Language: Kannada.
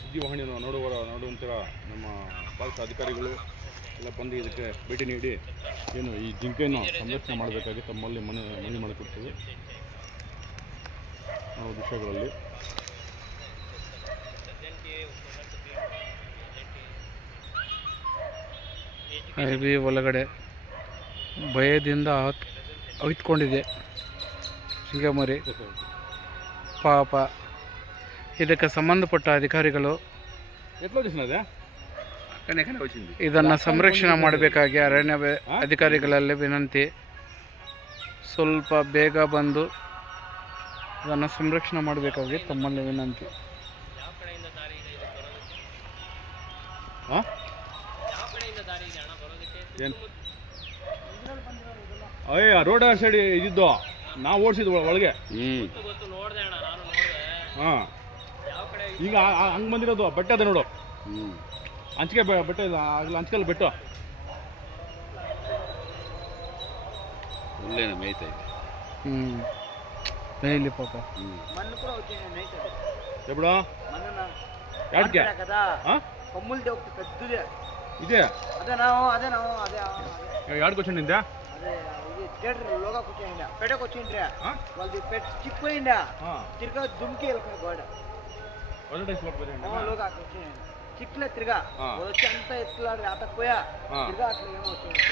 ಸುದ್ದಿವಾಹಿನಿಯನ್ನು ನೋಡುವಂಥ ನಮ್ಮ ಪಾಲಿಕೆ ಅಧಿಕಾರಿಗಳು ಎಲ್ಲ ಬಂದು ಇದಕ್ಕೆ ಭೇಟಿ ನೀಡಿ ಏನು ಈ ಜಿಂಕೆಯನ್ನು ಸಂರಕ್ಷಣೆ ಮಾಡಬೇಕಾಗಿ ತಮ್ಮಲ್ಲಿ ಮನವಿ ಮಾಡಿಕೊಡ್ತೀವಿ ನಾವು ದೃಶ್ಯಗಳಲ್ಲಿ. ಅರಬಿ ಒಳಗಡೆ ಭಯದಿಂದ ಅವಿತ್ಕೊಂಡಿದೆ ಜಿಂಕೆ ಮರಿ. ಪಾಪ ಇದಕ್ಕೆ ಸಂಬಂಧಪಟ್ಟ ಅಧಿಕಾರಿಗಳು ಇದನ್ನು ಸಂರಕ್ಷಣೆ ಮಾಡಬೇಕಾಗಿ ಅರಣ್ಯ ಅಧಿಕಾರಿಗಳಲ್ಲಿ ವಿನಂತಿ. ಸ್ವಲ್ಪ ಬೇಗ ಬಂದು ಇದನ್ನು ಸಂರಕ್ಷಣೆ ಮಾಡಬೇಕಾಗಿ ತಮ್ಮಲ್ಲಿ ವಿನಂತಿ. ರೋಡ್ ಸೈಡ್ ಇದ್ದಿದ್ದು ನಾವು ಓಡಿಸಿದ್ವು ಒಳಗೆ. ಹಾಂ, ಈಗ ಹಂಗೆ ಬಂದಿರೋದು ಬಟ್ಟೆ ಅದ ನೋಡು, ಹಂಚಿಕೆ ಬಟ್ಟೆ ಆಗಲ್ಲ, ಹಂಚಿಕೆಲ್ಲ ಬೆಟ್ಟು ಒಳ್ಳೆಯ ಮೇಯ್ತಾ ಇದೆ. ಮೇಯ್ಲಿ ಪಾಪ. ಎಬ್ಬಡ ಯಾಕೆ ಇದೆ ಎರಡು ಕ್ವಶನ್ ಇಂದ లోగా కూర్చోండి పెట్టకు వచ్చిండ్రా వాళ్ళది పెట్ చిక్కిపోయిందా తిరిగా దుమ్కి వెళ్ళిపోయి గోడ లోగా కూర్చోండి చిక్లే తిరిగా వచ్చి అంతా ఎత్తులాడు ఆతకపోయా తిరిగా అట్లా ఏమో వచ్చింది.